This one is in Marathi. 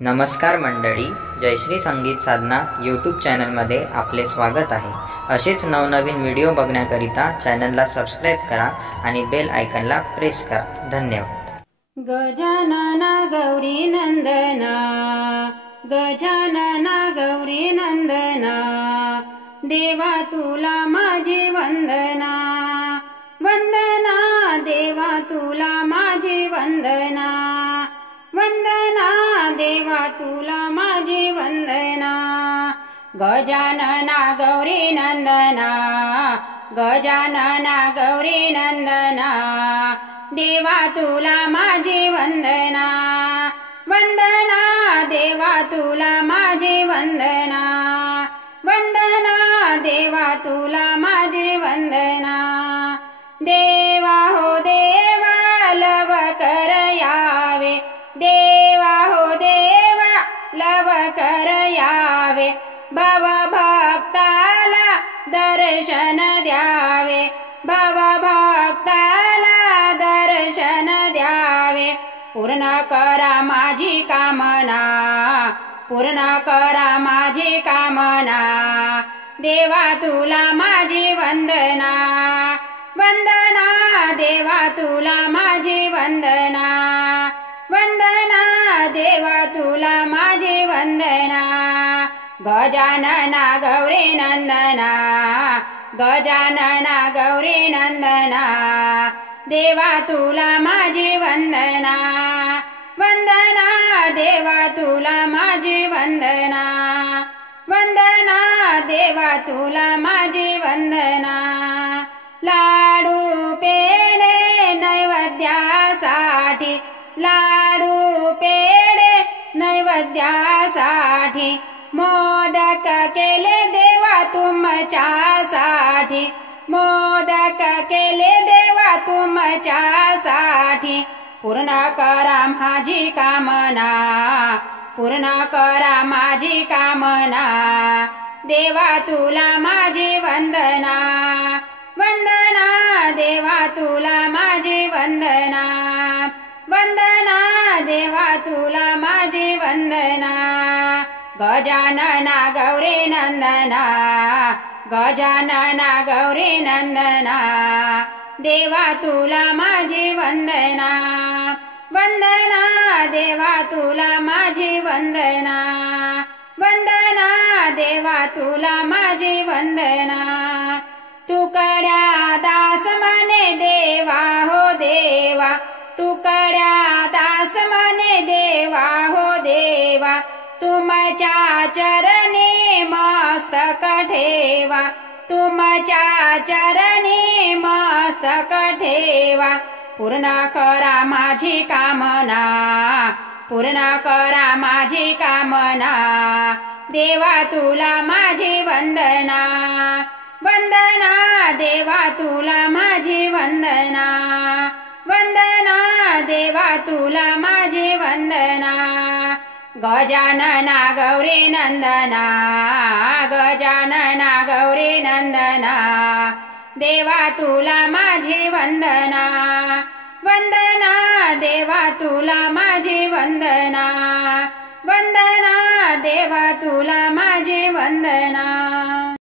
नमस्कार मंडळी, जयश्री संगीत साधना यूट्यूब चॅनलमध्ये आपले स्वागत आहे। असेच नवनवीन व्हिडिओ बघण्याकरिता चॅनलला सबस्क्राइब करा आणि बेल आयकॉनला प्रेस करा। धन्यवाद। गजानना गौरी नंदना, गजानना गौरी नंदना, देवा तुला माझी वंदना, वंदना देवा तुला माझी वंदना, वंदना देवा तुला माझी वंदना। गजानना गौरी नंदना, गजानना गौरी नंदना, देवा तुला माझी वंदना, वंदना देवा तुला माझी वंदना, वंदना देवा तुला माझी वंदना। देवा हो देवा लव कर यावे, देवा हो देवा लव कर यावे, भव भक्ताला दर्शन द्यावे, भव भक्ताला दर्शन द्यावे। पूर्ण करा माझी कामना, पूर्ण करा माझी कामना, देवा तुला माझी वंदना, वंदना देवा तुला माझी वंदना, वंदना देवा तुला माझी वंदना। गजानना गौरी नंदना, गजानना गौरी नंदना, देवा तुला माझी वंदना, वंदना देवा तुला माझी वंदना, वंदना देवा तुला माझी वंदना। लाडू पेढे नैवेद्यासाठी, लाडू पेढे नैवेद्यासाठी, मोदक केले देवा तुमच्यासाठी, मोदक केले देवा तुमच्यासाठी। पूर्ण करा माझी कामना, पूर्ण करा माझी कामना, देवा तुला माझी वंदना, वंदना देवा तुला माझी वंदना, वंदना देवा तुला माझी वंदना। गजानना गौरी नंदना, गजानना गौरी नंदना, देवा तुला माझी वंदना, वंदना देवा तुला माझी वंदना, वंदना देवा तुला माझी वंदना। तुकड्या दास म्हणे देवा हो देवा, तुकड्या दास म्हणे देवा हो देवा, तुमच्या चरणी मस्तक ठेवा, तुमच्या चरणी मस्तक ठेवा। पूर्ण करा माझी कामना, पूर्ण करा माझी कामना, देवा तुला माझी वंदना, वंदना देवा तुला माझी वंदना, वंदना देवा तुला माझी वंदना। गजानना गौरी नंदना, गजानना गौरी नंदना, देवा तुला माझी वंदना, वंदना देवा तुला माझी वंदना, वंदना देवा तुला माझी वंदना।